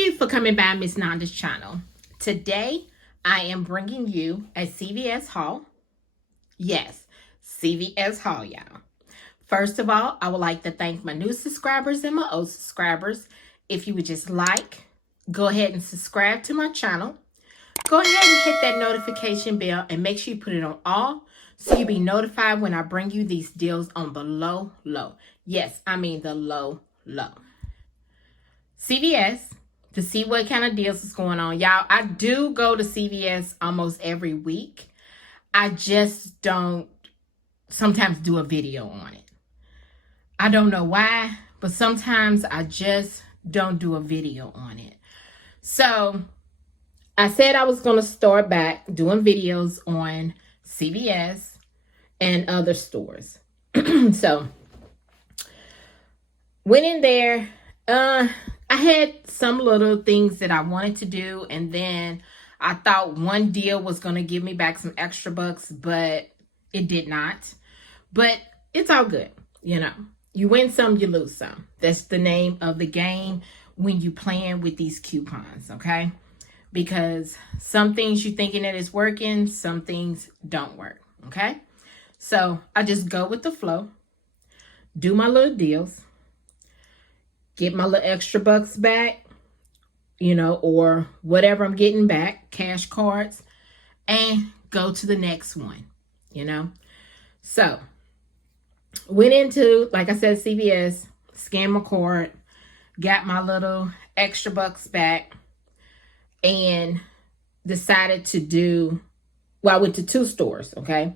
you for coming by Miss Nonda's channel. Today, I am bringing you a CVS haul. Yes, CVS haul, y'all. First of all, I would like to thank my new subscribers and my old subscribers. If you would just go ahead and subscribe to my channel. Go ahead and hit that notification bell and make sure you put it on all so you'll be notified when I bring you these deals on the low. Yes, I mean the low. CVS, to see what kind of deals is going on. Y'all, I do go to CVS almost every week. I just don't sometimes do a video on it. I don't know why, but sometimes I just don't do a video on it. So I said I was going to start back doing videos on CVS and other stores. So went in there. I had some little things that I wanted to do, and then I thought one deal was going to give me back some extra bucks, but it did not. But it's all good, you know. You win some, you lose some. That's the name of the game when you playing with these coupons, okay? Because some things you're thinking that it's working, some things don't work, okay? So I just go with the flow, do my little deals, get my little extra bucks back, you know, or whatever I'm getting back, cash cards, and go to the next one, you know. So went into, like I said, CVS, scanned my card, got my little extra bucks back, and decided to do, well, I went to two stores, okay?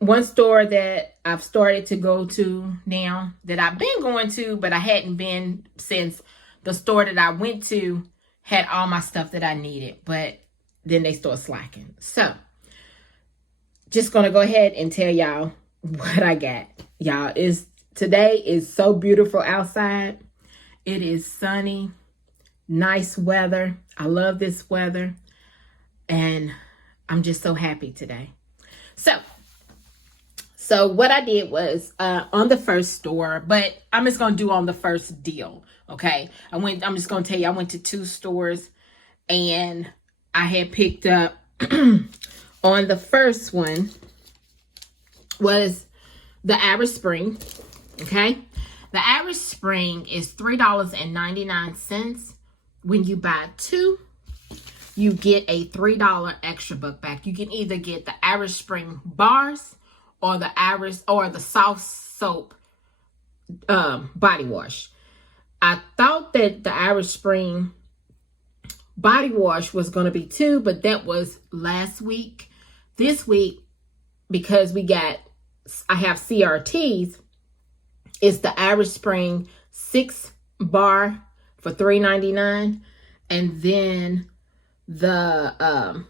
One store that I've started to go to now, that I've been going to, but I hadn't been since the store that I went to had all my stuff that I needed, but then they start slacking. So just gonna go ahead and tell y'all what I got. Y'all, today is so beautiful outside. It is sunny, nice weather. I love this weather, and I'm just so happy today. So what I did was on the first store, but I'm just going to do on the first deal, okay? I'm just going to tell you, I went to two stores, and I had picked up on the first one was the Irish Spring, okay? The Irish Spring is $3.99. When you buy two, you get a $3 extra buck back. You can either get the Irish Spring bars or the soft soap body wash. I thought that the Irish Spring body wash was going to be two, but that was last week. This week, because I have CRTs, it's the Irish Spring 6 bar for $3.99, and then the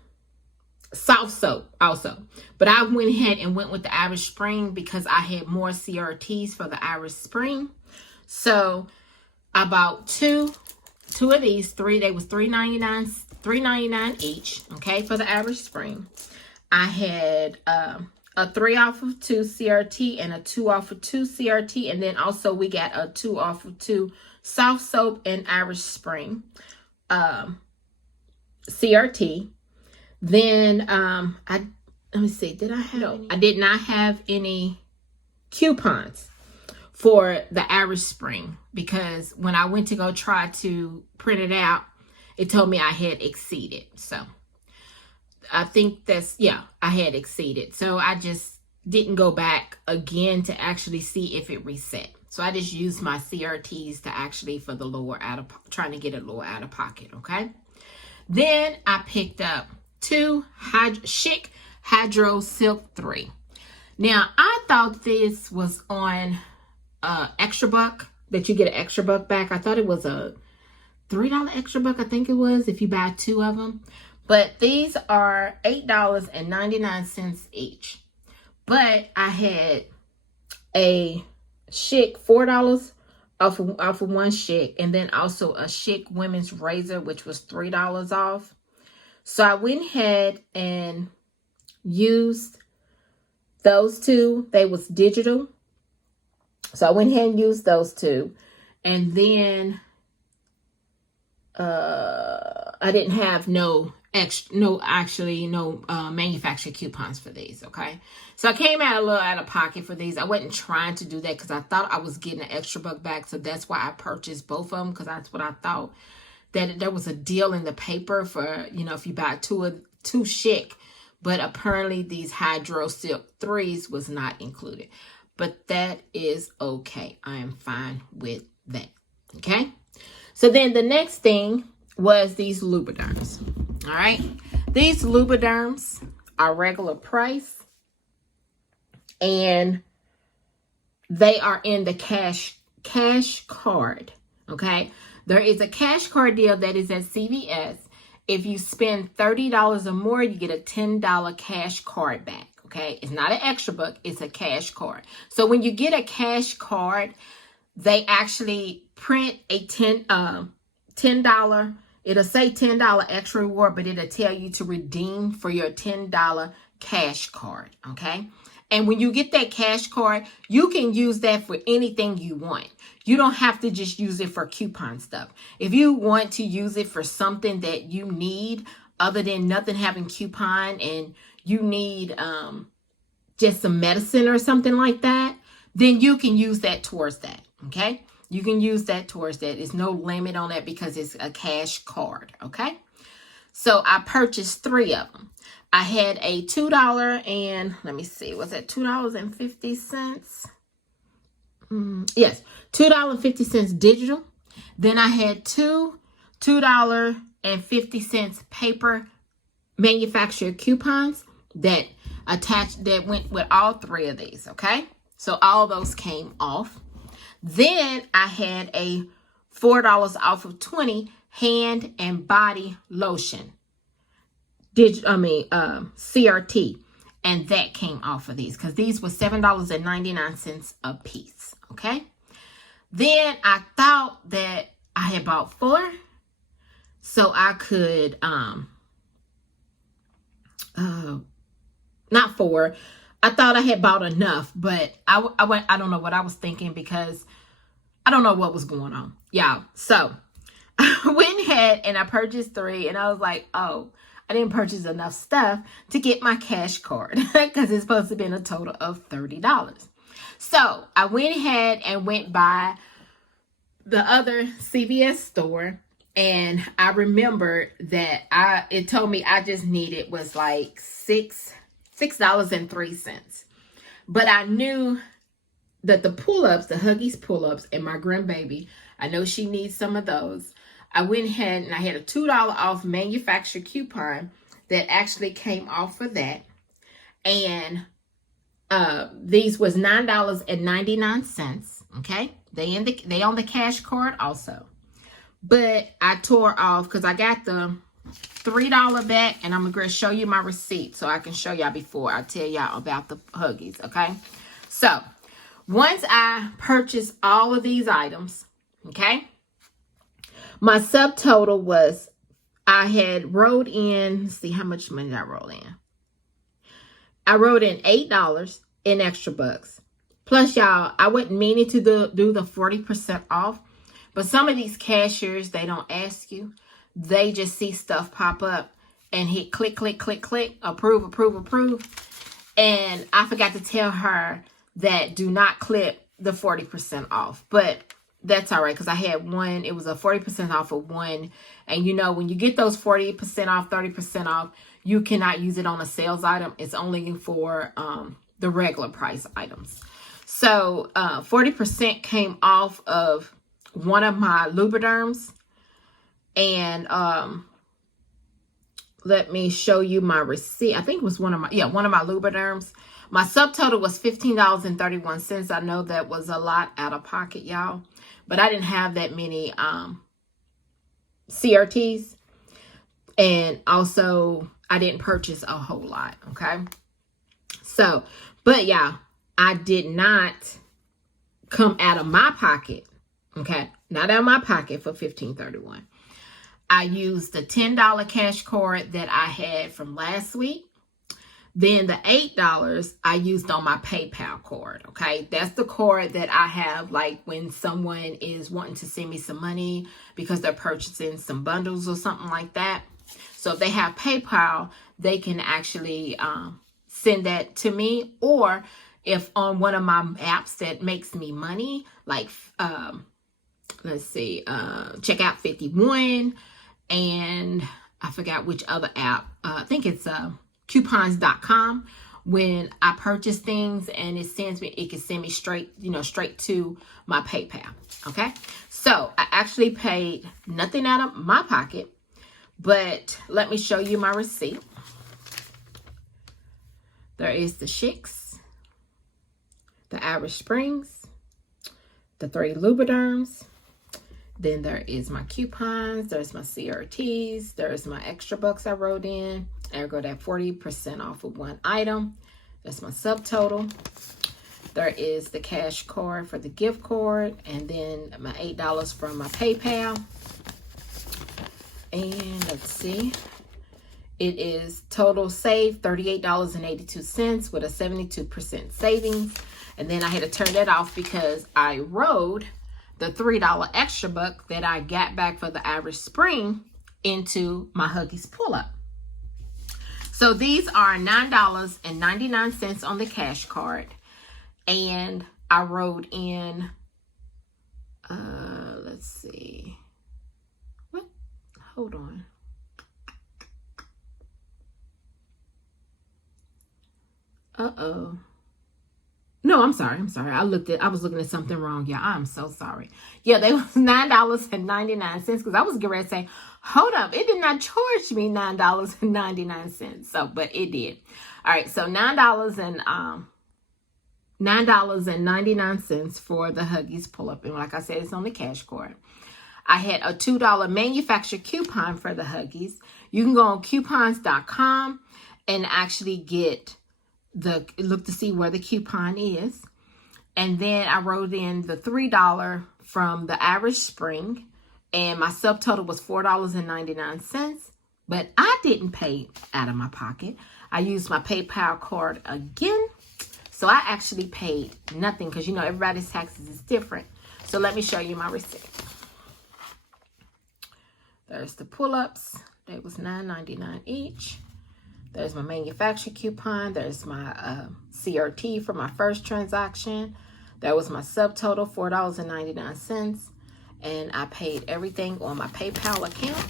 soft soap also. But I went ahead and went with the Irish Spring because I had more CRTs for the Irish Spring. So I bought two of these. They was $3.99 each, okay, for the Irish Spring. I had a 3 off of 2 CRT and a 2 off of 2 CRT, and then also we got a 2 off of 2 soft soap and Irish Spring CRT. Then let me see, did I have any? I did not have any coupons for the Irish Spring, because when I went to go try to print it out, it told me I had exceeded. So I think I had exceeded. So I just didn't go back again to actually see if it reset. So I just used my CRTs to actually for the trying to get a lower out of pocket, okay? Then I picked up two Chic Hydro Silk 3. Now, I thought this was on extra buck, that you get an extra buck back. I thought it was a $3 extra buck, I think it was, if you buy two of them. But these are $8.99 each. But I had a Chic $4 off of one Chic, and then also a Chic women's razor, which was $3 off. So I went ahead and used those two. They was digital. So I went ahead and used those two. And then I didn't have no manufacturer coupons for these. Okay, so I came out a little out of pocket for these. I wasn't trying to do that because I thought I was getting an extra buck back, so that's why I purchased both of them, because that's what I thought, that there was a deal in the paper for, you know, if you buy two chic. But apparently these Hydro Silk 3s was not included, but that is okay. I am fine with that. Okay, so then the next thing was these Lubriderms. All right, these Lubriderms are regular price, and they are in the cash card. Okay, there is a cash card deal that is at CVS. If you spend $30 or more, you get a $10 cash card back. Okay, it's not an extra buck, it's a cash card. So when you get a cash card, they actually print a $10, it'll say $10 extra reward, but it'll tell you to redeem for your $10 cash card. Okay, and when you get that cash card, you can use that for anything you want. You don't have to just use it for coupon stuff. If you want to use it for something that you need other than nothing having coupon, and you need just some medicine or something like that, then you can use that towards that. Okay, you can use that towards that. There's no limit on that because it's a cash card. Okay, so I purchased 3 of them. I had a $2 and let me see, was that $2.50? Yes, $2.50 digital. Then I had two $2.50 paper manufacturer coupons that went with all 3 of these. Okay, so all those came off. Then I had a $4 off of 20 hand and body lotion, CRT, and that came off of these because these were $7.99 a piece. Okay, then I thought that I had bought 4, so I could not 4. I thought I had bought enough, but I don't know what I was thinking because I don't know what was going on, y'all. So I went ahead and I purchased 3, and I was like, oh, I didn't purchase enough stuff to get my cash card because it's supposed to be a total of $30. So I went ahead and went by the other CVS store, and I remembered that it told me I just needed was like $6.03. But I knew that the pull-ups, the Huggies pull-ups, and my grandbaby, I know she needs some of those. I went ahead and I had a $2 off manufacturer coupon that actually came off for that. And these was $9.99. Okay, they on the cash card also. But I tore off because I got the $3 back, and I'm gonna show you my receipt so I can show y'all before I tell y'all about the Huggies. Okay, so once I purchased all of these items, okay, my subtotal was, I had rolled in, let's see how much money did I roll in. I wrote in $8 in extra bucks. Plus, y'all, I wasn't meaning to do the 40% off. But some of these cashiers, they don't ask you. They just see stuff pop up and hit click, click, click, click, approve, approve, approve. And I forgot to tell her that do not clip the 40% off. But that's all right, because I had one. It was a 40% off of one. And you know, when you get those 40% off, 30% off, you cannot use it on a sales item. It's only for the regular price items. So 40% came off of one of my Lubriderms. And let me show you my receipt. I think it was one of my Lubriderms. My subtotal was $15.31. I know that was a lot out of pocket, y'all. But I didn't have that many CRTs. And also, I didn't purchase a whole lot, okay? So, but y'all, I did not come out of my pocket, okay? Not out of my pocket for $15.31. I used the $10 cash card that I had from last week. Then the $8 I used on my PayPal card. Okay, that's the card that I have, like when someone is wanting to send me some money because they're purchasing some bundles or something like that. So if they have PayPal, they can actually send that to me. Or if on one of my apps that makes me money, like let's see, Checkout 51, and I forgot which other app. I think it's coupons.com. When I purchase things and it can send me straight, straight to my PayPal. Okay, so I actually paid nothing out of my pocket, but let me show you my receipt. There is the Schicks, the Irish Springs, the 3 Lubriderms. Then there is my coupons. There's my CRTs. There's my extra bucks I wrote in. Ergo that 40% off of one item. That's my subtotal. There is the cash card for the gift card. And then my $8 from my PayPal. And let's see. It is total save $38.82 with a 72% savings. And then I had to turn that off because I rode the $3 extra buck that I got back for the Irish Spring into my Huggies pull-up. So these are $9.99 on the cash card. And I wrote in, let's see. What? Hold on. Uh-oh. No, I'm sorry. I was looking at something wrong. Yeah, I'm so sorry. Yeah, they was $9.99 because I was getting ready to say, hold up, it did not charge me $9.99. So, but it did. All right, so $9.99 for the Huggies pull-up. And like I said, it's on the cash card. I had a $2 manufacturer coupon for the Huggies. You can go on coupons.com and actually get look to see where the coupon is. And then I wrote in the $3 from the Irish Spring, and my subtotal was $4.99. But I didn't pay out of my pocket. I used my PayPal card again. So I actually paid nothing because, everybody's taxes is different. So let me show you my receipt. There's the pull-ups. They was $9.99 each. There's my manufacturer coupon. There's my CRT for my first transaction. That was my subtotal, $4.99. And I paid everything on my PayPal account.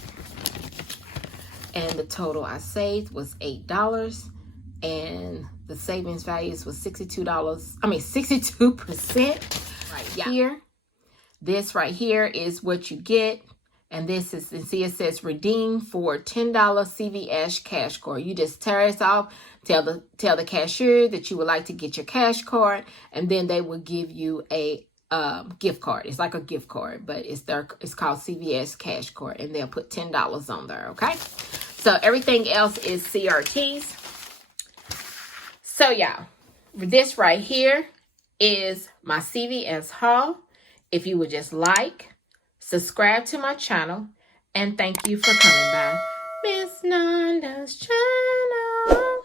And the total I saved was $8. And the savings values was $62%. Right here. This right here is what you get. And this is, and see, it says redeem for $10 CVS cash card. You just tear this off, tell the cashier that you would like to get your cash card, and then they will give you a gift card. It's like a gift card, but it's called CVS cash card, and they'll put $10 on there, okay? So everything else is CRTs. So y'all, this right here is my CVS haul. If you would just subscribe to my channel, and thank you for coming by Miss Nonda's channel.